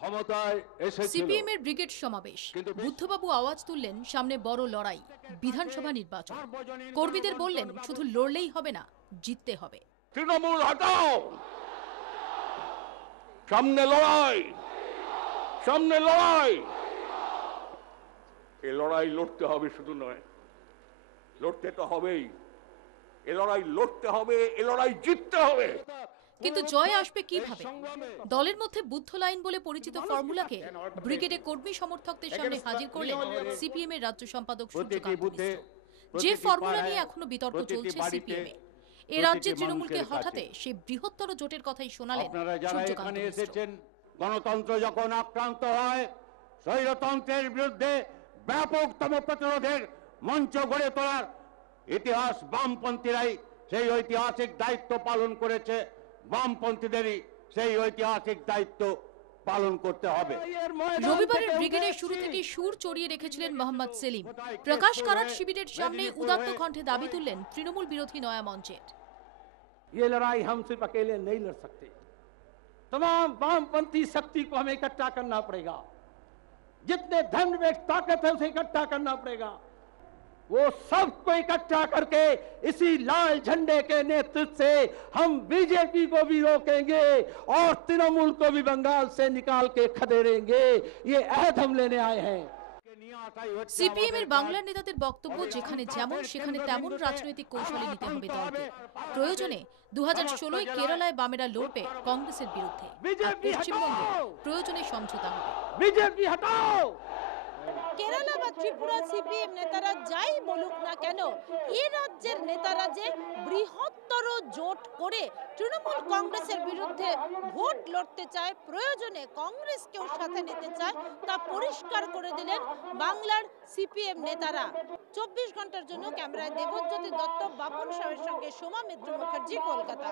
ক্ষমতায় এসেছিল। সিপিএম এর ব্রিগেড সমাবেশ, বুদ্ধবাবু আওয়াজ তুললেন সামনে বড় লড়াই, বিধানসভা নির্বাচন। কর্মীদের বললেন শুধু লড়লেই হবে না, জিততে হবে। তৃণমূল হটাও, সামনে লড়াই, সামনে লড়াই। এ লড়াই লড়তে হবে, শুধু নয়, লড়তে তো হবেই। এ লড়াই লড়তে হবে, এ লড়াই জিততে হবে। কিন্তু জয় আসবে কিভাবে? দলের মধ্যে বুদ্ধ লাইন বলে পরিচিত ফর্মুলাকে ব্রিগেডে কর্মী সমর্থকদের সামনে হাজির করলেন সিপিএম এর রাজ্য সম্পাদক সূর্যকান্ত মিশ্র। যে ফর্মুলা নিয়ে এখনো বিতর্ক চলছে সিপিএম এ। এ রাজ্যে তৃণমূলকে হঠাতে সেই বৃহত্তর জোটের কথাই শোনালেন সূর্যকান্ত মিশ্র। গণতন্ত্র যখন আক্রান্ত হয়, স্বৈরতন্ত্রের বিরুদ্ধে ব্যাপকতম প্রতিরোধের মঞ্চ গড়ে তোলার ইতিহাস বামপন্থীরাই সেই ঐতিহাসিক দায়িত্ব পালন করেছে। বামপন্থীদেরই সেই ঐতিহাসিক দায়িত্ব পালন করতে হবে। রবিবারের ব্রিগেডের শুরু থেকে সুর চড়িয়ে রেখেছিলেন মোহাম্মদ সেলিম। প্রকাশ কারাট শিবিরের সামনে উদাত্ত কণ্ঠে দাবি তুললেন তৃণমূল বিরোধী নয়া মঞ্চের। ये लड़ाई हम सिर्फ अकेले नहीं लड़ सकते, तमाम वामपंथी शक्ति को हमें इकट्ठा करना पड़ेगा। जितने धन में ताकत है उसे इकट्ठा करना पड़ेगा। वो सबको इकट्ठा करके इसी लाल झंडे के नेतृत्व से हम बीजेपी को भी रोकेंगे और तृणमूल को भी बंगाल से निकाल के खदेड़ेंगे। ये अहद हम लेने आए हैं। সিপিএম এর বাংলার নেতাদের বক্তব্য, যেখানে যেমন সেখানে তেমন রাজনৈতিক কৌশলে নিতে হবে দলকে। প্রয়োজনে 2016 কেরালায় বামেরা লড়বে কংগ্রেসের বিরুদ্ধে, আর পশ্চিমবঙ্গে প্রয়োজনে সমঝোতা হবে। বিজেপি হটাও। কেরালা বা ত্রিপুরা সিপিএম নেতারা যাই বলুক না কেন, এই রাজ্যের নেতারা যে বৃহত্তর জোট করে তৃণমূল কংগ্রেসের বিরুদ্ধে ভোট লড়তে চায়, প্রয়োজনে কংগ্রেসকেও সাথে নিতে চায়, তা পরিষ্কার করে দিলেন বাংলার সিপিএম নেতারা। 24 ঘন্টার জন্য ক্যামেরায় দেবজ্যোতি দত্ত, বাপন সাহের সঙ্গে সোমা মিত্র মুখার্জি, কলকাতা।